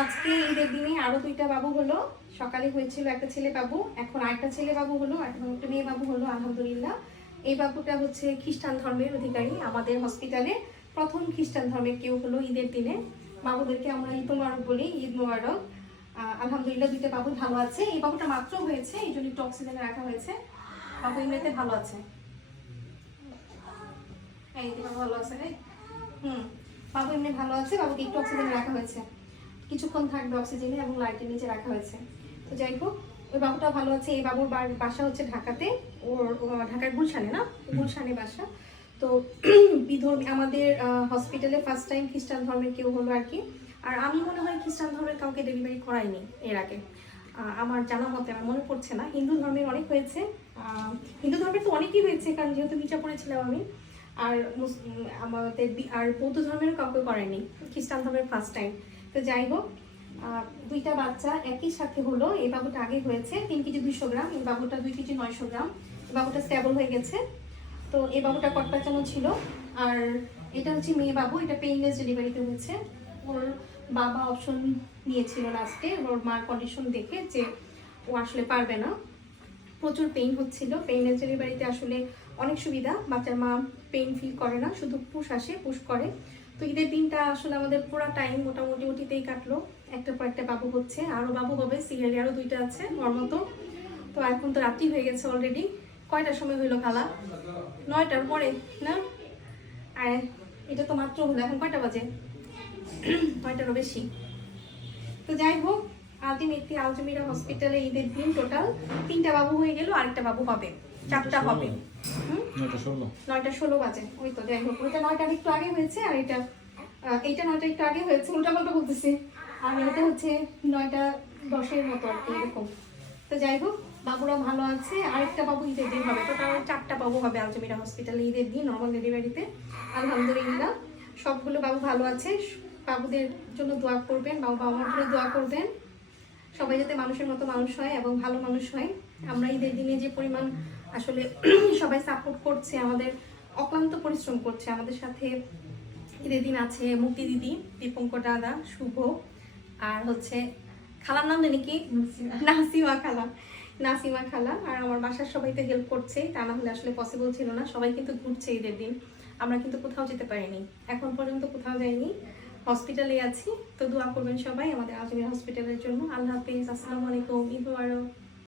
আজকে ঈদের দিনে আরো দুইটা বাবু হলো। সকালে হয়েছিল একটা ছেলে বাবু, এখন আরেকটা ছেলে বাবু হলো, এখন একটা মেয়ে বাবু হলো আলহামদুলিল্লাহ। এই বাবুটা হচ্ছে খ্রিস্টান ধর্মের অধিকারী। আমাদের হসপিটালে প্রথম খ্রিস্টান ধর্মের কেউ হলো ঈদের দিনে। বাবুদেরকে আমরা ঈদ মোবারক বলি, ঈদ মোবারক। আলহামদুলিল্লাহ দুইটা বাবু ভালো আছে। এই বাবুটা মাত্র হয়েছে, এই জন্য একটু অক্সিজেনে রাখা হয়েছে। বাবু এমনিতে ভালো আছে। এই বাবু ভালো আছে রে। বাবু এমনি ভালো আছে, বাবুকে একটু অক্সিজেনে রাখা হয়েছে, কিছুক্ষণ থাকবে অক্সিজেনে এবং লাইটের নিচে রাখা হয়েছে। তো যাই হোক, ওই বাবুটা ভালো আছে। এই বাবুর বাসা হচ্ছে ঢাকাতে, ওর ঢাকার গুলশানে, না গুলশানে বাসা। তো বিধর্মী আমাদের হসপিটালে ফার্স্ট টাইম খ্রিস্টান ধর্মের কেউ হলো আর কি। আর আমি মনে হয় খ্রিস্টান ধর্মের কাউকে ডেলিভারি করাইনি এর আগে, আমার জানা মতে, আমার মনে পড়ছে না। হিন্দু ধর্মের অনেক হয়েছে, হিন্দু ধর্মের তো অনেকই হয়েছে, কারণ যেহেতু মির্জাপুরে ছিলাম আমি। আর আমাদের আর বৌদ্ধ ধর্মের কাউকে করেনি, খ্রিস্টান ধর্মের ফার্স্ট টাইম। তো যাই হোক, দুইটা বাচ্চা একই সাথে হলো। এই বাবুটা আগে হয়েছে 3 কেজি 200 গ্রাম, এই বাবুটা 2 কেজি 900 গ্রাম। এই বাবুটা স্টেবল হয়ে গেছে। তো এই বাবুটা কটপাচানো ছিল। আর এটা হচ্ছে মেয়ে বাবু, এটা পেইনলেস ডেলিভারিতে হয়েছে। ওর বাবা অপশন নিয়েছিল লাস্টে, ওর মার কন্ডিশন দেখে যে ও আসলে পারবে না, প্রচুর পেইন হচ্ছিল। পেইনলেস ডেলিভারিতে আসলে অনেক সুবিধা, বাচ্চার মা পেইন ফিল করে না, শুধু পুশ আসে, পুশ করে। তো ঈদের দিনটা আসলে আমাদের পুরো টাইম মোটামুটি ওটিতেই কাটলো। একটার পর একটা বাবু হচ্ছে, আরও বাবু হবে, সিরিয়ালে আরও 2টা আছে ওর মতো। তো এখন তো রাত্রি হয়ে গেছে অলরেডি। কয়টার সময় হইলো খালা? 9টার পরে না? আর এটা তো মাত্র হলো, এখন কয়টা বাজে? 9টারও বেশি। তো যাই হোক, আলটিমেটলি আলজমিরা হসপিটালে ঈদের দিন টোটাল 3টা বাবু হয়ে গেল, আরেকটা বাবু হবে, 4টা হবে। 9টা 16 বাজে। ওই তো যাই হোক, ওইটা 9টার একটু আগে হয়েছে, আর এইটা 9টা একটু আগে হয়েছে, উল্টা পাল্টা বলতেছি। আর এটা হচ্ছে 9টা 10-এর মতো আর কি, এরকম। তো যাই হোক, বাবুরা ভালো আছে। আরেকটা বাবু ঈদের দিন হবে, টোটাল 4টা বাবু হবে আলজমিরা হসপিটালে ঈদের দিন নর্মাল ডেলিভারিতে। আলহামদুলিল্লাহ সবগুলো বাবু ভালো আছে। বাবুদের জন্য দোয়া করবেন, বাবা মার জন্য দোয়া করবেন, সবাই যাতে মানুষের মতো মানুষ হয় এবং ভালো মানুষ হয়। আমরা ঈদের দিনে যে পরিমাণ আসলে সবাই সাপোর্ট করছে, আমাদের অক্লান্ত পরিশ্রম করছে আমাদের সাথে। ঈদের দিন আছে মুক্তি দিদি, দীপঙ্কর দাদা, শুভ, আর হচ্ছে খালার নাম জানি কি, নাসিমা খালা। নাসিমা খালা আর আমার বাসার সবাই তো হেল্প করছে, তা না হলে আসলে পসিবল ছিল না। সবাই কিন্তু ঘুরছে ঈদের দিন, আমরা কিন্তু কোথাও যেতে পারিনি, এখন পর্যন্ত কোথাও যাইনি, হসপিটালে আছি। তো দোয়া করবেন সবাই আমাদের আজমির হসপিটালের জন্য। আল্লাহ হাফিজ, আসসালামু আলাইকুম, ঈদ মুবারক।